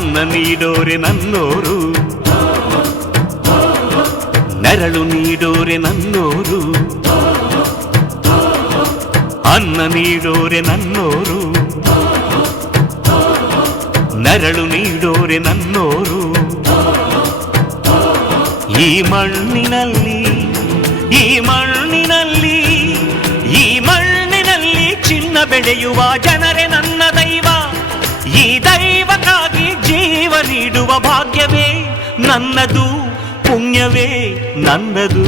ಅನ್ನ ನೀಡೋರೆ ನನ್ನೋರು, ನೆರಳು ನೀಡೋರೆ ನನ್ನೋರು. ಅನ್ನ ನೀಡೋರೆ ನನ್ನೋರು, ನೆರಳು ನೀಡೋರೆ ನನ್ನೋರು. ಈ ಮಣ್ಣಿನಲ್ಲಿ ಈ ಮಣ್ಣಿನಲ್ಲಿ ಈ ಮಣ್ಣಿನಲ್ಲಿ ಚಿನ್ನ ಬೆಳೆಯುವ ಜನರೇ ನನ್ನ ದೈವ. ಈ ದೈವಕ್ಕಾಗಿ ಜೀವ ನೀಡುವ ಭಾಗ್ಯವೇ ನನ್ನದು, ಪುಣ್ಯವೇ ನನ್ನದು.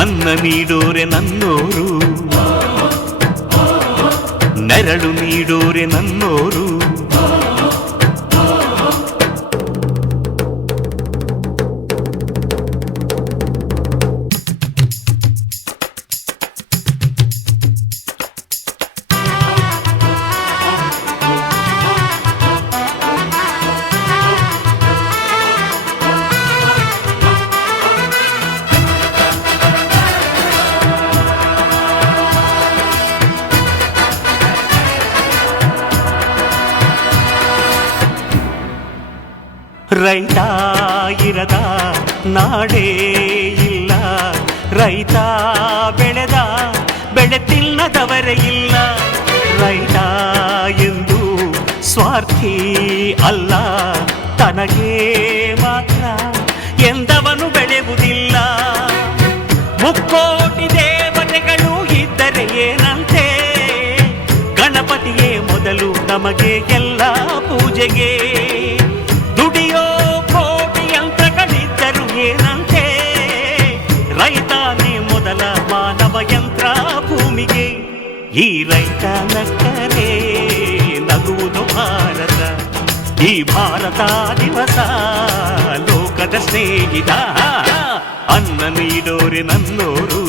ಅನ್ನ ನೀಡೋರೆ ನನ್ನೋರು, ನೆರಳು ನೀಡೋರೆ ನನ್ನೋರು. ರೈತ ಇರದ ನಾಡೇ ಇಲ್ಲ, ರೈತ ಬೆಳೆದ ಬೆಳೆ ತಿನ್ನದವರೇ ಇಲ್ಲ. ರೈತ ಎಂದು ಸ್ವಾರ್ಥಿ ಅಲ್ಲ, ತನಗೆ ಮಾತ್ರ ಎಂದವನು ಬೆಳೆಯುವುದಿಲ್ಲ. ಮುಕ್ಕೋಟಿ ದೇವತೆಗಳು ಇದ್ದರೆ ಏನಂತೆ, ಗಣಪತಿಯೇ ಮೊದಲು ನಮಗೆ ಎಲ್ಲ ಪೂಜೆಗೆ. ದುಡಿಯೋ ಕೋಟಿ ಯಂತ್ರಗಳಿದ್ದರು ಏನಂತೆ, ರೈತನೇ ಮೊದಲ ಮಾನವ ಯಂತ್ರ ಭೂಮಿಗೆ. ಈ ರೈತ ನಕ್ಕರೆ ನಗುವುದು ಭಾರತ, ಈ ಭಾರತ ದಿವಸ ಲೋಕದ ಸ್ನೇಹಿತ. ಅನ್ನ ನೀಡೋರೆ ನನ್ನೋರು,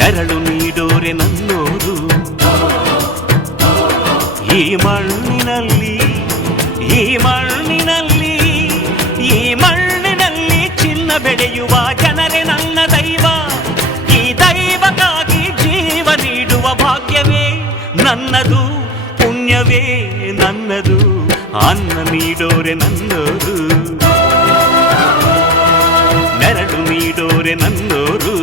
ನೆರಳು ನೀಡೋರೆ ನನ್ನೋರು. ಈ ಮಣ್ಣಿನಲ್ಲಿ ಈ ಮಣ್ಣಿನಲ್ಲಿ ಈ ಮಣ್ಣಿನಲ್ಲಿ ಚಿನ್ನ ಬೆಳೆಯುವ ಜನರೇ ನನ್ನ ದೈವ. ಈ ದೈವಕ್ಕಾಗಿ ಜೀವ ನೀಡುವ ಭಾಗ್ಯವೇ ನನ್ನದು, ಪುಣ್ಯವೇ ನನ್ನದು. ಅನ್ನ ನೀಡೋರೆ ನನ್ನೋರು, ನೆರಳು ನೀಡೋರೆ ನನ್ನೋರು.